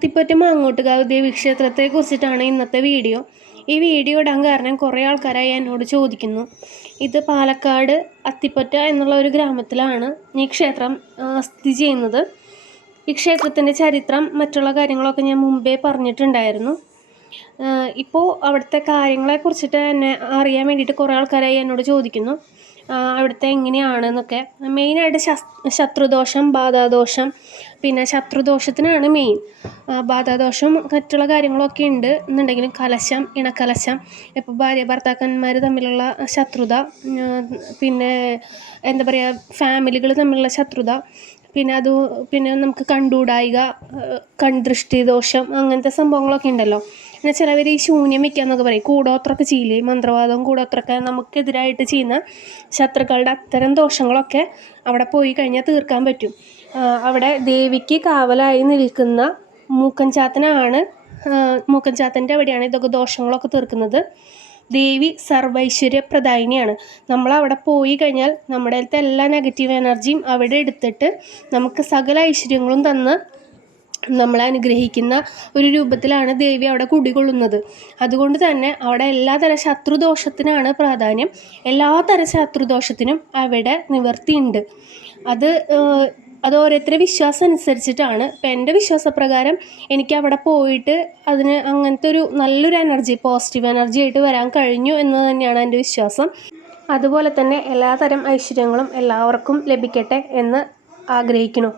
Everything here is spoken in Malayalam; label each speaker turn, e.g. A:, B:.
A: അത്തിപ്പറ്റ മാങ്ങോട്ടുകാവ് ദേവി ക്ഷേത്രത്തെ കുറിച്ചിട്ടാണ് ഇന്നത്തെ വീഡിയോ. ഈ വീഡിയോ ഇടാൻ കാരണം കുറേ ആൾക്കാരായി എന്നോട് ചോദിക്കുന്നു. ഇത് പാലക്കാട് അത്തിപ്പറ്റ എന്നുള്ള ഒരു ഗ്രാമത്തിലാണ് ഈ ക്ഷേത്രം സ്ഥിതി ചെയ്യുന്നത്. ഈ ക്ഷേത്രത്തിന്റെ ചരിത്രം മറ്റുള്ള കാര്യങ്ങളൊക്കെ ഞാൻ മുമ്പേ പറഞ്ഞിട്ടുണ്ടായിരുന്നു. ഇപ്പോൾ അവിടുത്തെ കാര്യങ്ങളെ കുറിച്ചിട്ട് എന്നെ അറിയാൻ വേണ്ടിയിട്ട് കുറേ ആൾക്കാരായി എന്നോട് ചോദിക്കുന്നു. അവിടുത്തെ എങ്ങനെയാണെന്നൊക്കെ. മെയിനായിട്ട് ശത്രുദോഷം ബാധാദോഷം പിന്നെ ശത്രുദോഷത്തിനാണ് മെയിൻ ബാധാദോഷം മറ്റുള്ള കാര്യങ്ങളൊക്കെ ഉണ്ട്. എന്നുണ്ടെങ്കിലും കലശം ഇണക്കലശം ഇപ്പോൾ ഭാര്യ ഭർത്താക്കന്മാർ തമ്മിലുള്ള ശത്രുത പിന്നെ എന്താ പറയുക ഫാമിലികൾ തമ്മിലുള്ള ശത്രുത പിന്നെ അത് പിന്നെ നമുക്ക് കണ്ടുകൂടായിക കൺദൃഷ്ടി ദോഷം അങ്ങനത്തെ സംഭവങ്ങളൊക്കെ ഉണ്ടല്ലോ. പിന്നെ ചിലവർ ഈ ശൂന്യം വയ്ക്കുക എന്നൊക്കെ പറയും. കൂടോത്രൊക്കെ ചെയ്യില്ലേ മന്ത്രവാദവും കൂടോത്രമൊക്കെ നമുക്കെതിരായിട്ട് ചെയ്യുന്ന ശത്രുക്കളുടെ അത്തരം ദോഷങ്ങളൊക്കെ അവിടെ പോയി കഴിഞ്ഞാൽ തീർക്കാൻ പറ്റും. അവിടെ ദേവിക്ക് കാവലായി നിൽക്കുന്ന മൂക്കൻചാത്തനാണ് മൂക്കൻചാത്തന്റെ അവിടെയാണ് ഇതൊക്കെ ദോഷങ്ങളൊക്കെ തീർക്കുന്നത്. ദേവി സർവൈശ്വര്യപ്രദായിനിയാണ്. നമ്മൾ അവിടെ പോയി കഴിഞ്ഞാൽ നമ്മുടെ അടുത്ത് എല്ലാ നെഗറ്റീവ് എനർജിയും അവിടെ എടുത്തിട്ട് നമുക്ക് സകല ഐശ്വര്യങ്ങളും തന്ന് നമ്മളെ അനുഗ്രഹിക്കുന്ന ഒരു രൂപത്തിലാണ് ദേവി അവിടെ കുടികൊള്ളുന്നത്. അതുകൊണ്ട് തന്നെ അവിടെ എല്ലാതര ശത്രുദോഷത്തിനാണ് പ്രാധാന്യം. എല്ലാതര ശത്രുദോഷത്തിനും അവിടെ നിവർത്തിയുണ്ട്. അത് അത് ഓരോരുത്തരുടെ വിശ്വാസം അനുസരിച്ചിട്ടാണ് ഇപ്പം എന്റെ വിശ്വാസപ്രകാരം എനിക്ക് അവിടെ പോയിട്ട് അതിന് അങ്ങനത്തെ ഒരു നല്ലൊരു എനർജി പോസിറ്റീവ് എനർജി ആയിട്ട് വരാൻ കഴിഞ്ഞു എന്ന് തന്നെയാണ് എന്റെ വിശ്വാസം. അതുപോലെ തന്നെ എല്ലാതരം ഐശ്വര്യങ്ങളും എല്ലാവർക്കും ലഭിക്കട്ടെ എന്ന് ആഗ്രഹിക്കുന്നു.